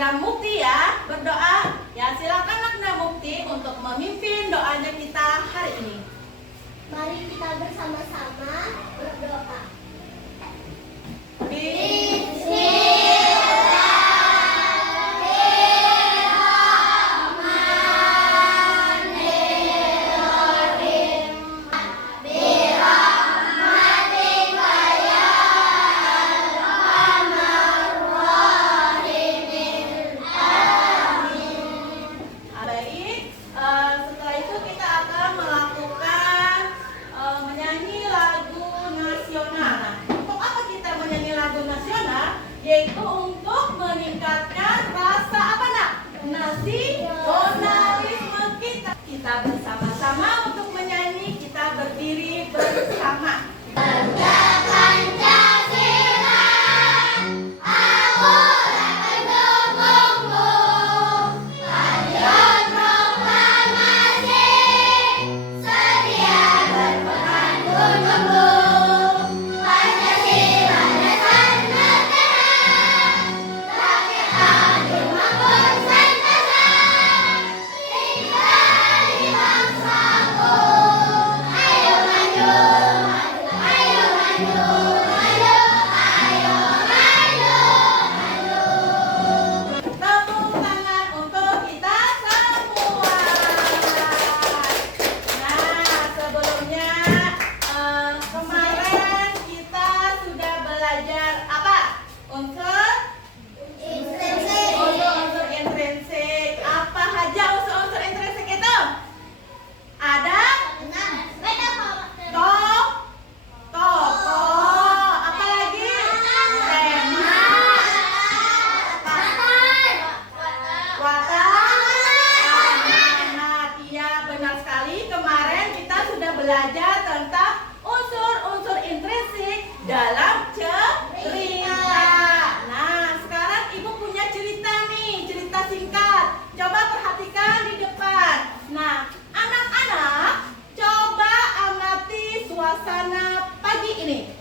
giliran Mukti ya berdoa. Ya silakan Nakna Mukti untuk memimpin doanya kita hari ini. Mari kita bersama-sama berdoa. Setelah itu kita akan melakukan menyanyi lagu nasional. Nah, untuk apa kita menyanyi lagu nasional? Yaitu untuk meningkatkan rasa apa nak? Nasionalisme kita. Kita bersama-sama untuk menyanyi, kita berdiri bersama. Belajar tentang unsur-unsur intrinsik dalam cerita. Nah, sekarang Ibu punya cerita nih, cerita singkat. Coba perhatikan di depan. Nah, anak-anak, coba amati suasana pagi ini.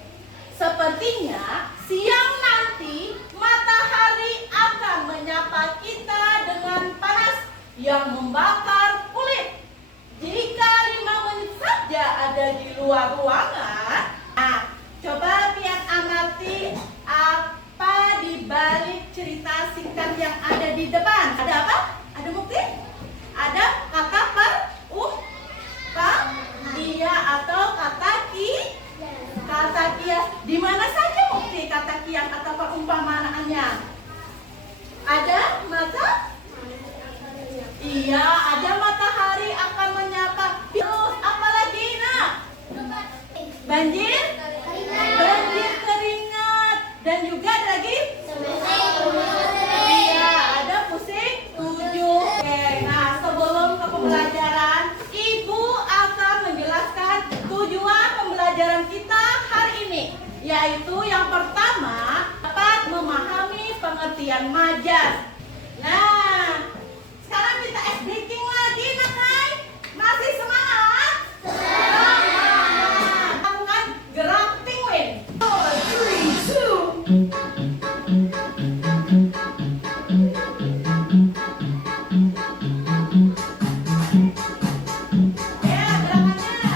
Sepertinya siang nanti matahari akan menyapa kita dengan panas yang membakar kulit. Jika 5 menit saja ada di luar ruangan, nah, coba biar amati apa di balik cerita singkat yang ada di depan. Ada apa? Ada Mukti? Ada kata iya atau kata kias. Di mana saja Mukti kata kias atau perumpamaannya? Ada mata? Iya, ada matahari akan menyapa. Terus apa lagi nak? Banjir keringat. Dan juga ada lagi? Iya, ada pusing tujuh. Oke, nah sebelum ke pembelajaran, Ibu akan menjelaskan tujuan pembelajaran kita hari ini. Yaitu yang pertama, dapat memahami pengertian majas. Nah, sekarang kita breaking lagi, Nakai. Masih semangat? Semangat. Lakukan gerak penguin. 4, 3, 2. Ya, gerakannya.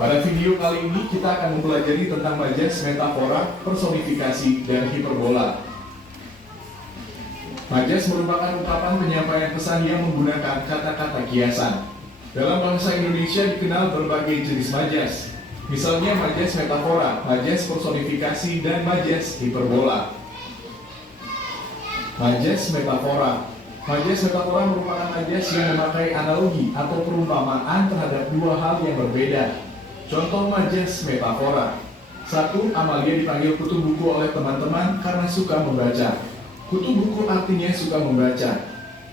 Pada video kali ini kita akan mempelajari tentang majas, metafora, personifikasi, dan hiperbola. Majas merupakan ungkapan penyampaian pesan yang menggunakan kata-kata kiasan. Dalam bahasa Indonesia dikenal berbagai jenis majas. Misalnya majas metafora, majas personifikasi, dan majas hiperbola. Majas metafora. Majas metafora merupakan majas yang memakai analogi atau perumpamaan terhadap dua hal yang berbeda. Contoh majas metafora. 1. Amalia dipanggil kutu buku oleh teman-teman karena suka membaca. Kutu buku artinya suka membaca.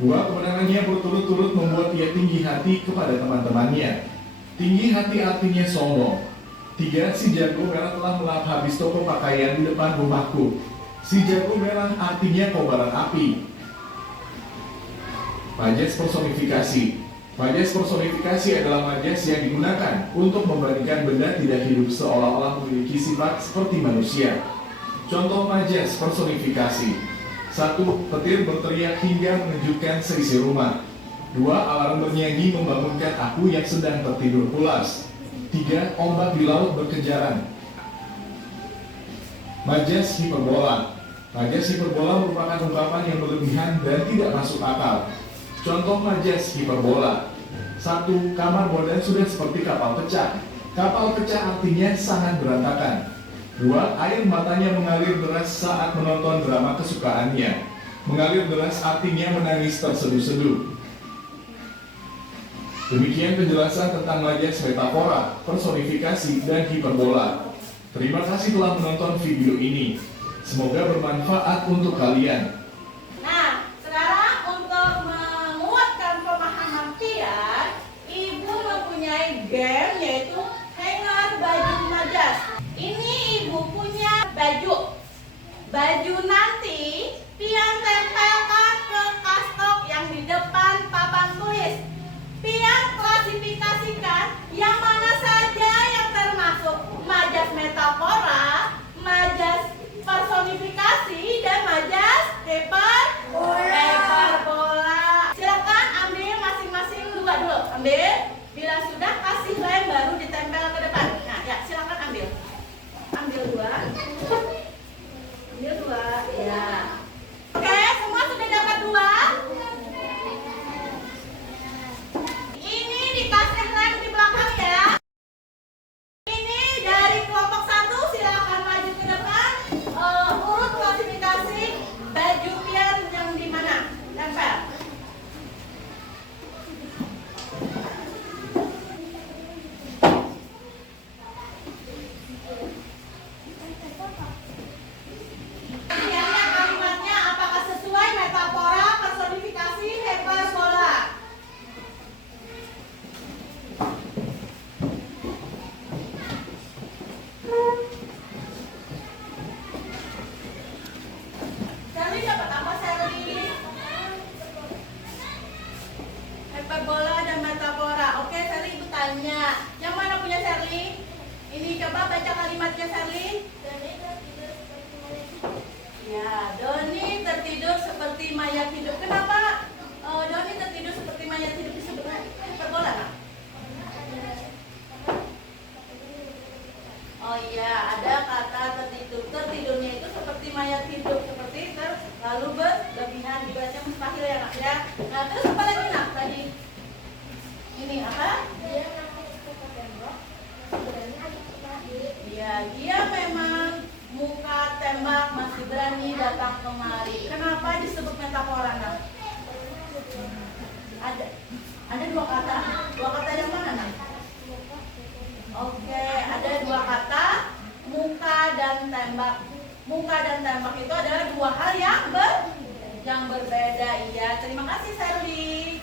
2. Kemenangannya berturut-turut membuat ia tinggi hati kepada teman-temannya. Tinggi hati artinya sombong. 3. Si jago merah telah melap habis toko pakaian di depan rumahku. Si jago merah artinya kobaran api. Majas personifikasi. Majas personifikasi adalah majas yang digunakan untuk membandingkan benda tidak hidup seolah-olah memiliki sifat seperti manusia. Contoh majas personifikasi. 1. Petir berteriak hingga mengejutkan seisi rumah. 2. Alarm bernyanyi membangunkan aku yang sedang tertidur pulas. 3. Ombak di laut berkejaran. Majas hiperbola. Majas hiperbola merupakan ungkapan yang berlebihan dan tidak masuk akal. Contoh majas hiperbola. 1. Kamar Bondan sudah seperti kapal pecah. Kapal pecah artinya sangat berantakan. 2. Air matanya mengalir deras saat menonton drama kesukaannya. Mengalir deras artinya menangis terseduh-seduh. Demikian penjelasan tentang majas metafora, personifikasi, dan hiperbola. Terima kasih telah menonton video ini. Semoga bermanfaat untuk kalian. Nah, sekarang untuk menguatkan pemahaman pian, Ibu mempunyai game yaitu hanger baju majas. Ini Ibu punya baju. Baju nanti pian tempelkan ke kastok yang di depan papan tulis. Pian klasifikasikan yang mana saja yang termasuk majas metafora, majas personifikasi, dan majas hiperbola. Silakan ambil masing-masing dua dulu. Ambil. Bila sudah kasih lem baru ditempel ke depan. Nah, ya silakan ambil. Ambil dua. Ambil dua. Ya. Oke, semua sudah dapat dua. Ini dikasih lem di belakang ya. Ini dari kelompok 1 silakan maju ke depan. Urut klasifikasi baju pian yang di mana? Tempel. Piannya kalimatnya apakah sesuai metafora, personifikasi, hiperbola? Sherly dapat apa, Sherly? Hiperbola dan metafora. Oke, Sherly, Ibu tanya. Yang mana punya Sherly? Ini coba baca kalimatnya, Sherly. Ya, Doni tertidur seperti mayat hidup. Kenapa Doni tertidur seperti mayat hidup disebut hiperbola, Nak? Oh iya, ada kata tertidur. Tertidurnya itu seperti mayat hidup, seperti terlalu berlebihan, dibaca mustahil ya, Nak ya. Nah, terus apa lagi, Nak? Tadi ini apa? Ya, dia memang muka tembak masih berani datang kemari. Kenapa disebut metafora, Nak? Ada dua kata. Dua kata yang mana, Nak? Oke, ada dua kata, muka dan tembak. Muka dan tembak itu adalah dua hal yang berbeda. Iya, terima kasih, Sherly.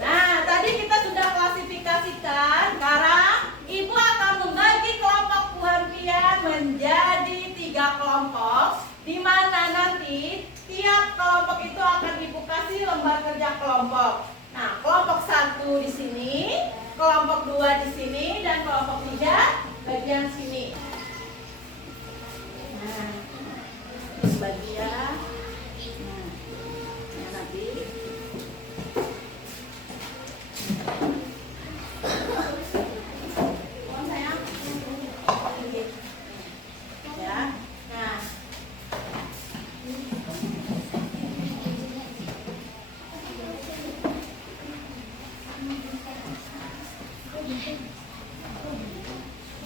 Nah, tadi kita sudah klasifikasikan. Sekarang Ibu akan membagi kelompok Tuhan pian menjadi 3 kelompok, di mana nanti tiap kelompok itu akan Ibu kasih lembar kerja kelompok. Nah, kelompok 1 di sini, kelompok 2 di sini, dan kelompok 3 bagian sini. Nah, bagian. Nah, ya nanti. Sayang. Ya. Nah.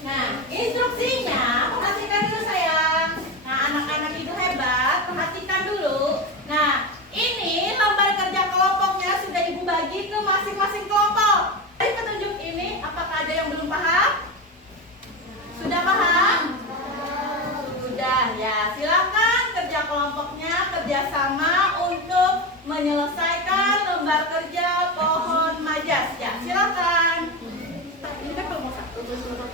Nah, instruksinya perhatikan dulu sayang. Nah, anak-anak itu hebat, perhatikan dulu. Nah, ini lembar kerja kelompoknya sudah Ibu bagi ke masing-masing kelompok. Dari petunjuk ini, apakah ada yang belum paham? Sudah paham? Sudah ya. Silakan kerja kelompoknya kerjasama untuk menyelesaikan lembar kerja pohon majas. Ya, silakan. Ini kan kelompok 1.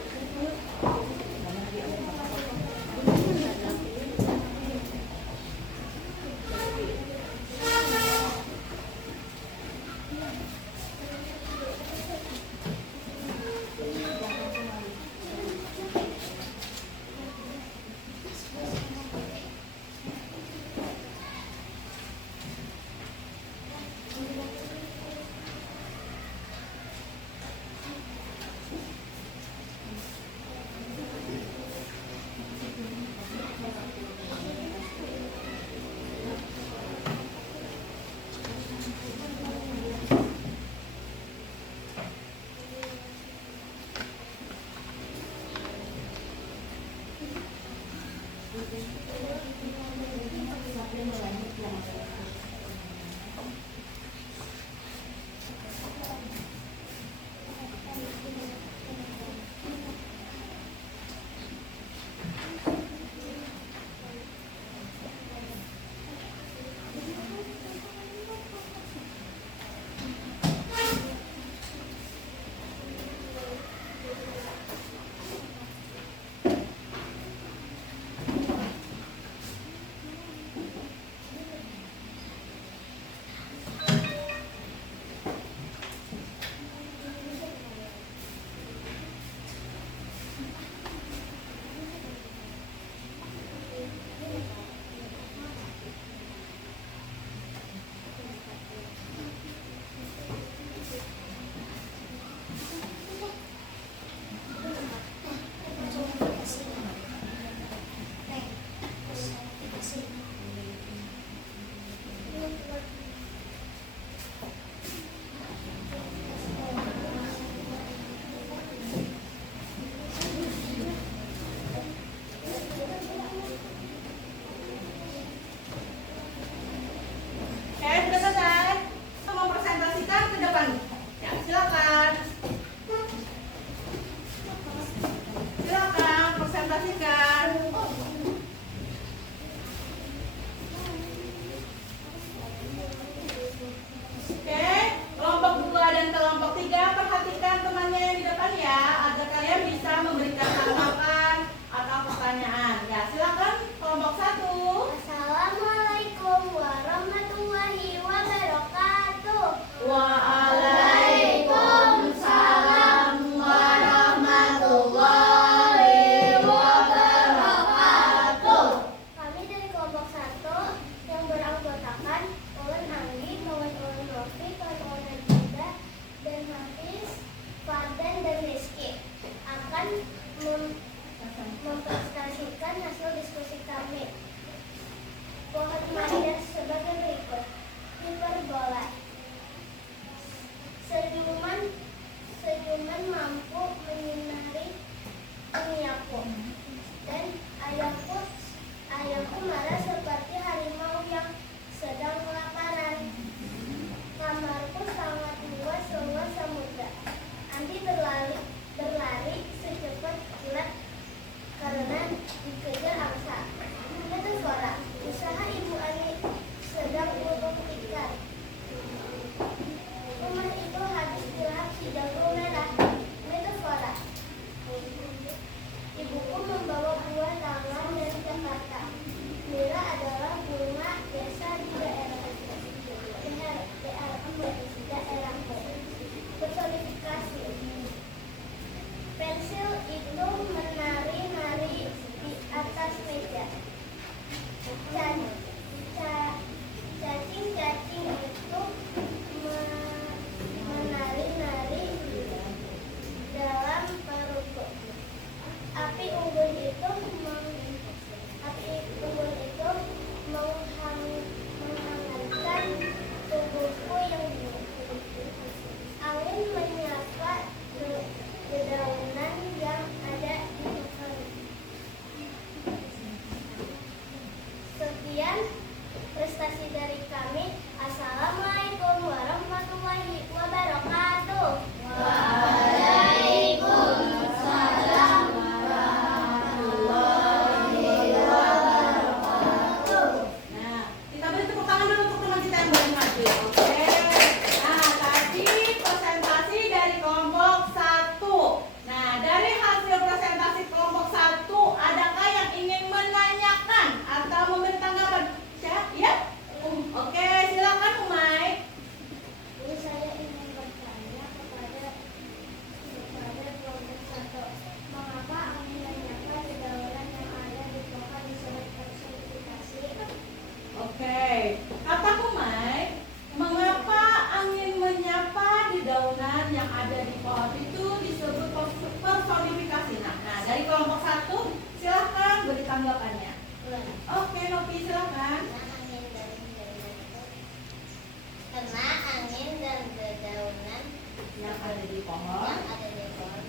pohon. yang ada di pohon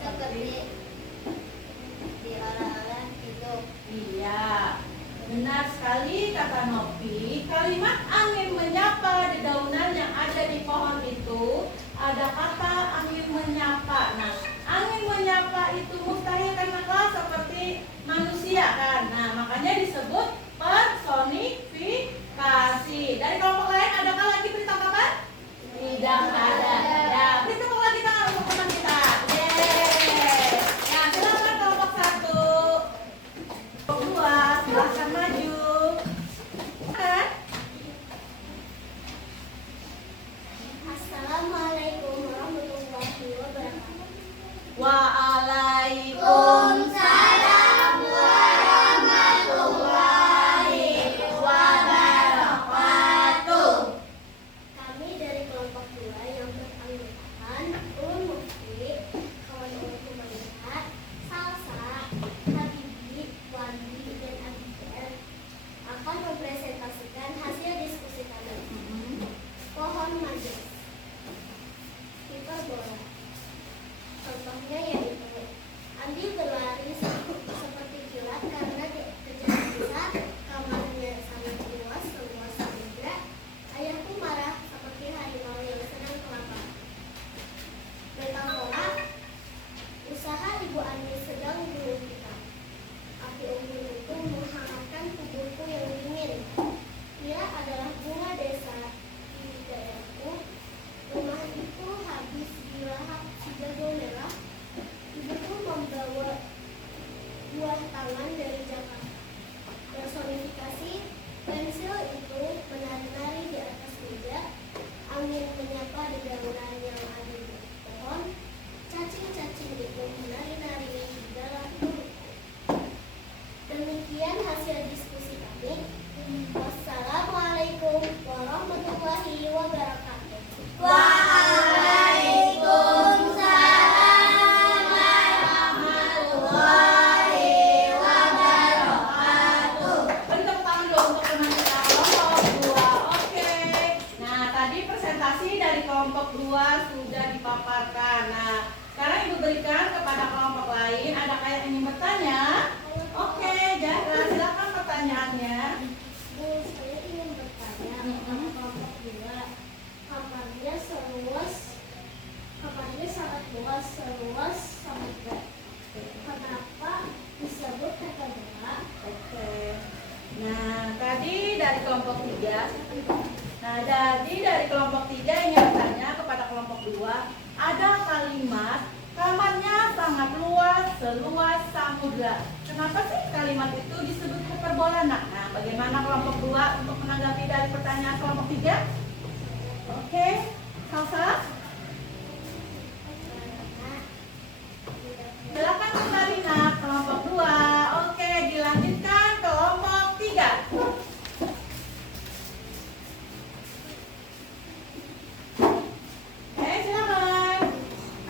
seperti diolah-olah itu. Iya, benar sekali kata Novi. Kalimat angin menyapa dedaunan yang ada di pohon itu ada kata angin menyapa. Nah, angin menyapa itu mustahil karena kelas seperti manusia kan. Nah, makanya disebut personifikasi. Dari kelompok lain adakah lagi percakapan? Tidak ada. Ya, beri tepuk lagi tangan untuk teman kita. Yeay. Ya, silakan kelompok 1. Kelompok 2, silakan maju. Kan? Assalamualaikum warahmatullahi wabarakatuh. Waalaikumsalam warahmatullahi wabarakatuh. Kami dari kelompok 2 yang beranggotakan Mufti, kawan Humayat, Salsa, Habibi, Wandi, dan Abigail akan mempresentasikan hasil diskusi kami. Pohon majes, hiperbola. Contohnya yaitu Andi berlari seperti kilat karena kejar besar, kamarnya sangat luas, seluas samudra. Ayahku marah seperti harimau yang sedang kelaparan. Metafora, usaha ibu Andi sedang gulung kita. Api unggun itu menghangatkan tubuhku yang dingin. Dia adalah bunga desa di daerahku. Rumah itu habis dilahap si jago merah. Ibuku membawa buah tangan dari Jakarta. Personifikasi, pensil itu menari-nari di atas meja. Angin menyapa dedaunan yang ada di pohon. Cacing-cacing itu menari-nari di dalam mulutku. Demikian hasil diskusi kami. Wassalamualaikum warahmatullahi wabarakatuh. Waalaikumsalam warahmatullahi wabarakatuh. Beri tepuk tangan dulu untuk teman kita kelompok 2. Oke. Nah, tadi presentasi dari kelompok 2 sudah dipaparkan. Nah, sekarang Ibu berikan kepada kelompok lain. Adakah yang ingin bertanya? Oke, Jahra, silakan pertanyaannya. Bu, saya ingin bertanya kepada kelompok 2. Kamarnya sangat luas, seluas samudra. Kenapa disebut hiperbola? Oke. Nah, tadi dari kelompok 3. Nah, jadi dari kelompok 3 yang bertanya kepada kelompok 2, ada kalimat kamarnya sangat luas, seluas samudra. Kenapa sih kalimat itu disebut hiperbola? Nah, bagaimana kelompok 2 untuk menanggapi dari pertanyaan kelompok 3? Oke, Salsa, silakan kembali nak kelompok 2. Oke, dilanjutkan kelompok 3. Silakan.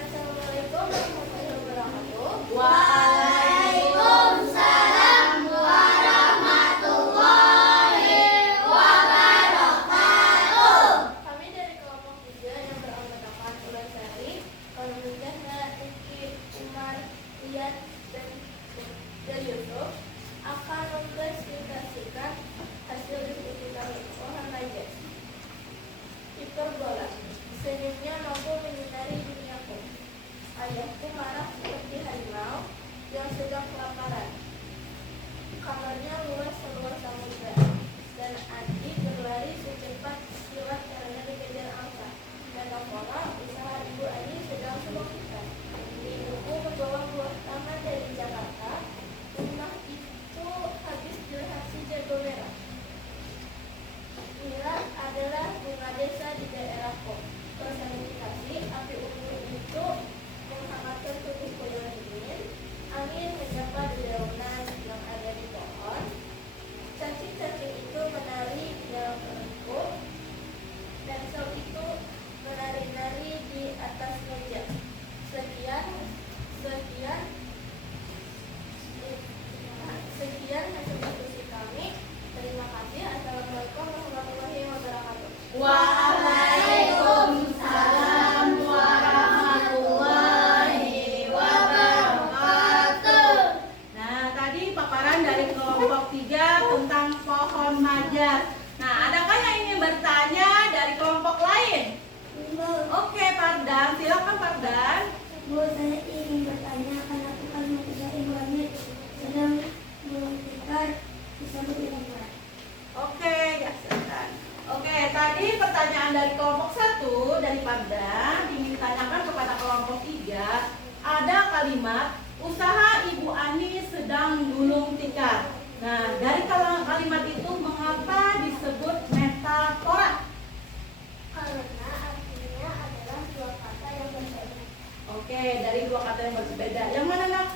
Assalamualaikum warahmatullahi wabarakatuh. Waalaikumsalam warahmatullahi wabarakatuh. Kami dari kelompok 3 yang beranggotakan Ulan Sari, Kawan Zahra, Rifki, Umar, Liat, dan Bu, saya ingin bertanya, kenapa kalimat dari langit sedang gulung tikar disebut lingkaran? Oke, ya silakan. Oke, tadi pertanyaan dari kelompok 1 dari Panda ditanyakan kepada kelompok 3. Ada kalimat usaha Ibu Ani sedang gulung tikar. Nah, dari kalimat itu mengapa disebut metafora? Karena artinya adalah dua kata yang berbeda. Oke, dari dua kata yang berbeda. Yang mana, Nak?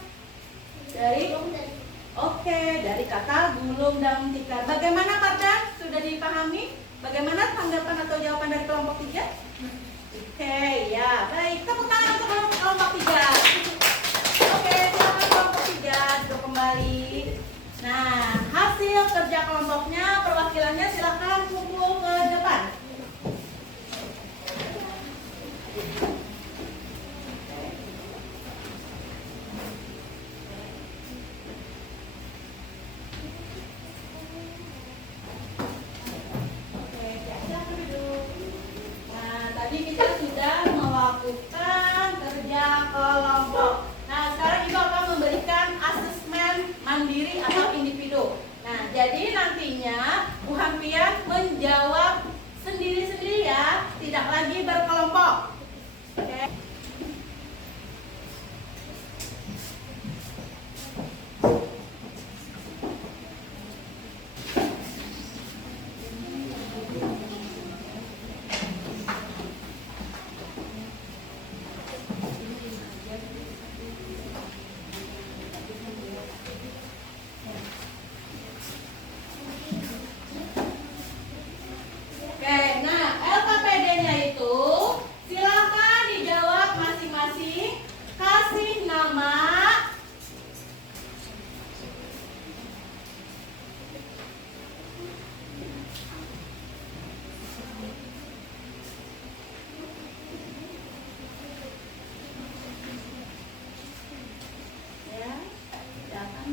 Dari Oke, dari kata gulung dan tikar. Bagaimana, Pardan? Sudah dipahami? Bagaimana tanggapan atau jawaban dari kelompok 3? Oke, ya. Baik, tepuk tangan untuk kelompok 3. Oke, silakan kelompok 3 duduk kembali. Nah, hasil kerja kelompoknya, perwakilannya silakan kumpul ke depan. Oke, ya, silakan duduk. Nah, tadi kita sudah melakukan kerja kelompok. Nah, sekarang Ibu akan memberikan asesmen mandiri atau individu. Nah, jadi nantinya Bu Hampian menjawab sendiri-sendiri ya, tidak lagi berkelompok. Oke. Oke, nah LKPD-nya itu silakan dijawab masing-masing. Kasih nama, ya, datang.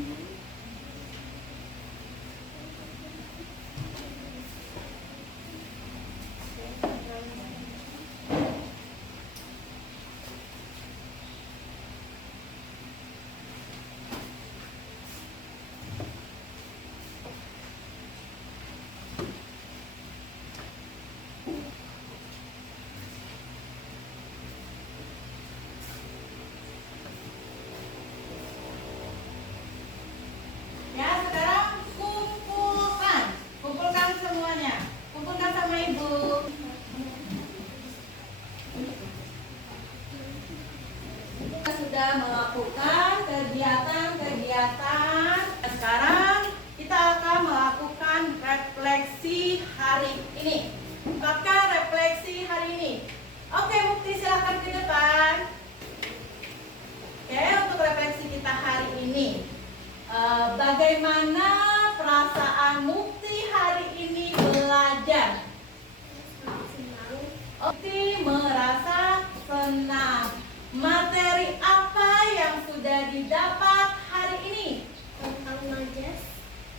Ya, sekarang kumpulkan semuanya. Kumpulkan sama Ibu. Kita sudah melakukan kegiatan. Sekarang kita akan melakukan refleksi hari ini. Maka refleksi hari ini. Oke, Mukti silakan ke depan. Oke, untuk refleksi kita hari ini. Bagaimana perasaan Mukti hari ini belajar? Mukti merasa senang. Materi apa yang sudah didapat hari ini? Tentang majas,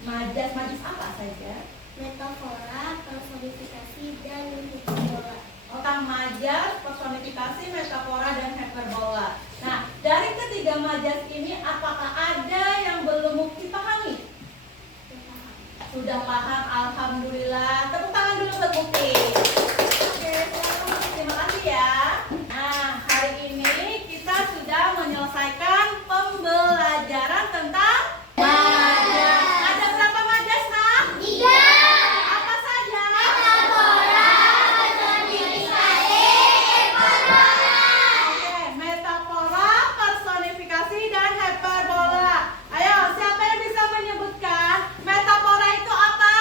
Majas apa saja? metafora, personifikasi, dan hiperbola. Tentang majas, personifikasi, metafora, dan hiperbola. Nah, dari ketiga majas ini apakah ada yang belum Mukti pahami? Sudah paham, alhamdulillah. Tepuk tangan dulu buat Mukti. Oke, silakan Mukti. Terima kasih ya. Nah, hari ini kita sudah menyelesaikan pembelajaran tentang majas. Ada berapa majas, Nak? 3. Apa saja? Oke, metafora, personifikasi, dan hiperbola. Ayo, siapa yang bisa menyebutkan metafora itu apa?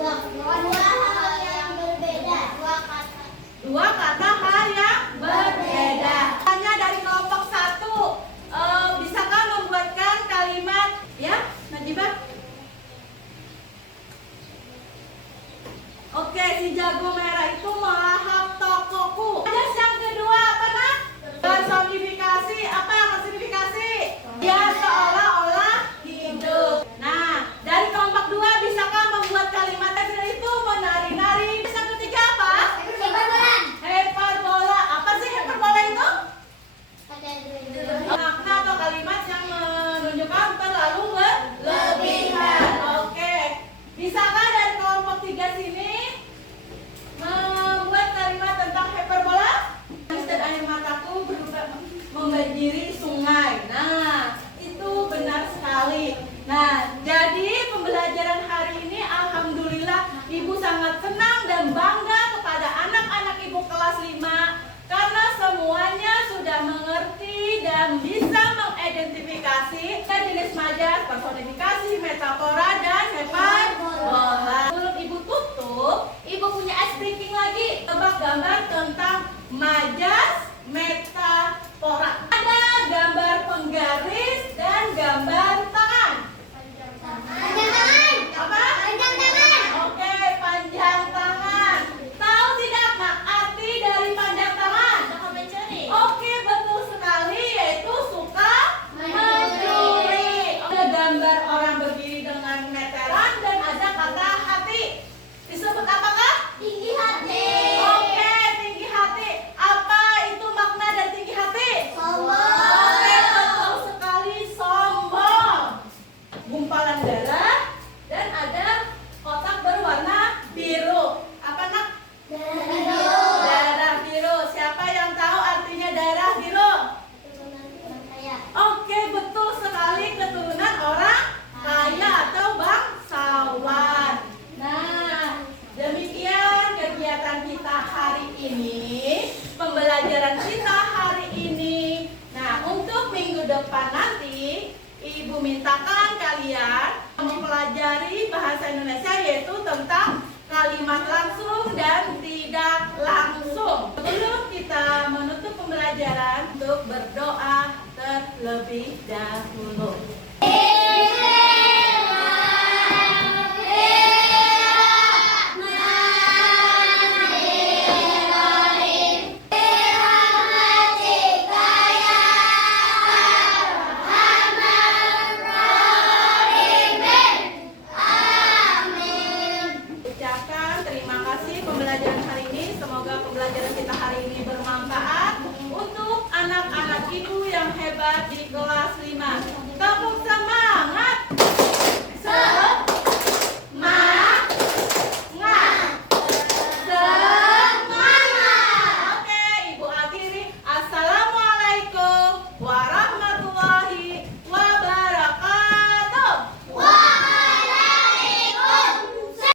Dua hal yang berbeda. Dua kata hal yang berbeda. Hanya dari kelompok 1, bisakah membuatkan kalimat ya, Najibah? Oke, si jago merah itu melahap tokoku. Majas yang kedua apa, Nak? Personifikasi. Apa personifikasi? Dia seolah-olah hidup. Nah, dari kelompok 2 bisakah membuat kalimat itu menari-nari? Yang ketiga apa? Hiperbola. Apa sih hiperbola itu? jenis majas, personifikasi, metafora, dan hiperbola. Sebelum Ibu tutup, Ibu punya ice breaking lagi. Tebak gambar tentang majas, metafora. Ada gambar penggaris dan gambar tangan. Apa? Oke, panjang tangan. Tahu tidak Mak arti dari panjang tangan? Oke, betul sekali, yaitu suka mencuri. Ada gambar orang berdiri dengan meteran dan ada kata hati. Disebut apakah? Tinggi hati. Oke, tinggi hati. Apa itu makna dari tinggi hati? Sombong. Oke, betul sekali, sombong. Gumpalan darah dan ada kotak berwarna biru. Apa Nak? Darah biru. Siapa yang tahu artinya darah biru? Oke, betul sekali, keturunan orang kaya atau bangsawan. Nah, demikian kegiatan kita hari ini, pembelajaran kita hari ini. Nah, untuk minggu depan nanti, Ibu mintakan kalian mempelajari bahasa Indonesia, yaitu tentang kalimat langsung dan tidak langsung. Sebelum kita menutup pembelajaran, untuk berdoa terlebih dahulu.